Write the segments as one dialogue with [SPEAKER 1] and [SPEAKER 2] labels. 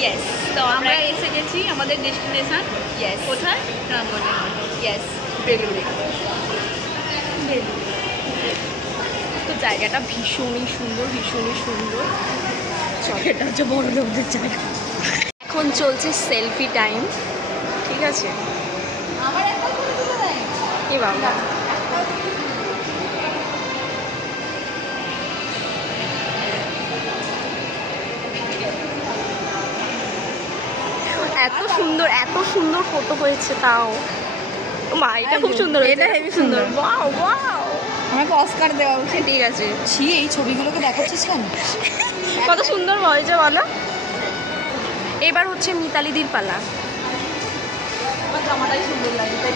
[SPEAKER 1] Yes তো
[SPEAKER 2] আমরা এসে গেছি আমাদের ডেস্টিনেশন
[SPEAKER 1] ইয়েস
[SPEAKER 2] কোথায়? রামগঞ্জে।
[SPEAKER 1] ইয়েস
[SPEAKER 2] বেলুড়ে।
[SPEAKER 1] তো জায়গাটা ভীষণই সুন্দর ভীষণই সুন্দর।
[SPEAKER 2] এটা হচ্ছে বড় লোকদের জায়গা।
[SPEAKER 1] এখন চলছে সেলফি টাইম ঠিক আছে?
[SPEAKER 2] আমার একটা করে দিতে দেয়।
[SPEAKER 1] এ বাবা? এত সুন্দর এত সুন্দর ফটো হয়েছে তাও। মা এটা খুব সুন্দর
[SPEAKER 2] এটা হেবি সুন্দর।
[SPEAKER 1] ওয়াও ওয়াও
[SPEAKER 2] আমাকে অস্কার দেওয়া উচিত।
[SPEAKER 1] ঠিক আছে।
[SPEAKER 2] ছি এই ছবিগুলোকে দেখাচ্ছিস কেন?
[SPEAKER 1] কত সুন্দর হয়েছে বলো এবার হচ্ছে মিতালিদির পালা।
[SPEAKER 2] জামাটাই সুন্দর লাগে তাই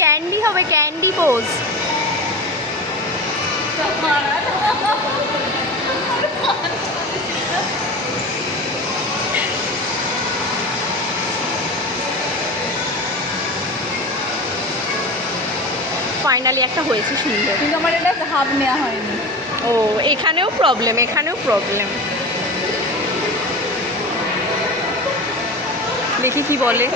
[SPEAKER 1] ক্যান্ডি হবে ক্যান্ডি পোজ ফাইনালি একটা হয়েছে সুন্দর।
[SPEAKER 2] কিন্তু আমার এটা হাফ নেওয়া হয়নি।
[SPEAKER 1] ও এখানেও প্রবলেম এখানেও প্রবলেম দেখি কি বলে।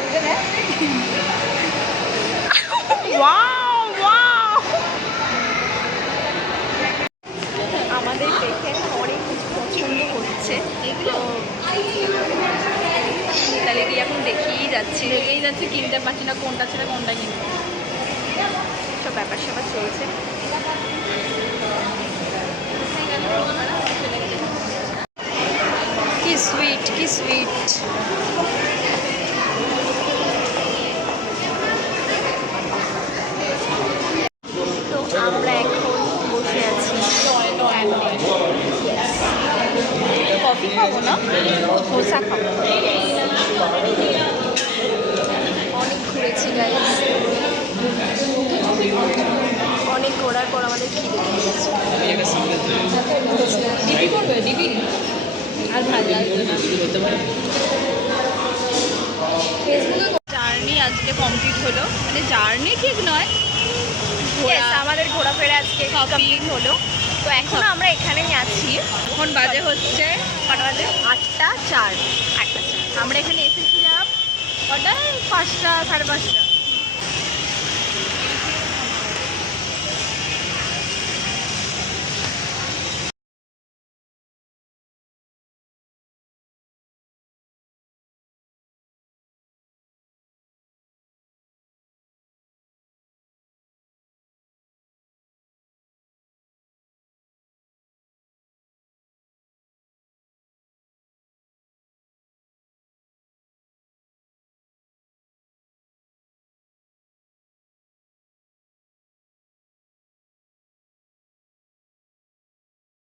[SPEAKER 1] আমাদের দেখে অনেক কিছু পছন্দ হচ্ছে। তো মিতালি দিয়ে এখন দেখিয়েই যাচ্ছি।
[SPEAKER 2] লেগেই যাচ্ছে কিনতে পারছি না কোনটা ছেড়ে কোনটা কিনবো।
[SPEAKER 1] সব ব্যাপার স্যাপার চলছে। কি সুইট কি সুইট কফি না? ধোসা খাব।
[SPEAKER 2] আর জার্নি আজকে কমপ্লিট হলো। মানে জার্নি ঠিক নয়।
[SPEAKER 1] আমাদের ঘোরাফেরা আজকে কমপ্লিট হলো। তো এখন আমরা এখানেই আছি।
[SPEAKER 2] এখন বাজে হচ্ছে
[SPEAKER 1] কটা বাজে? আটটা চার। আটটা চার। আমরা এখানে এসেছিলাম কটায়? পাঁচটা সাড়ে পাঁচটা।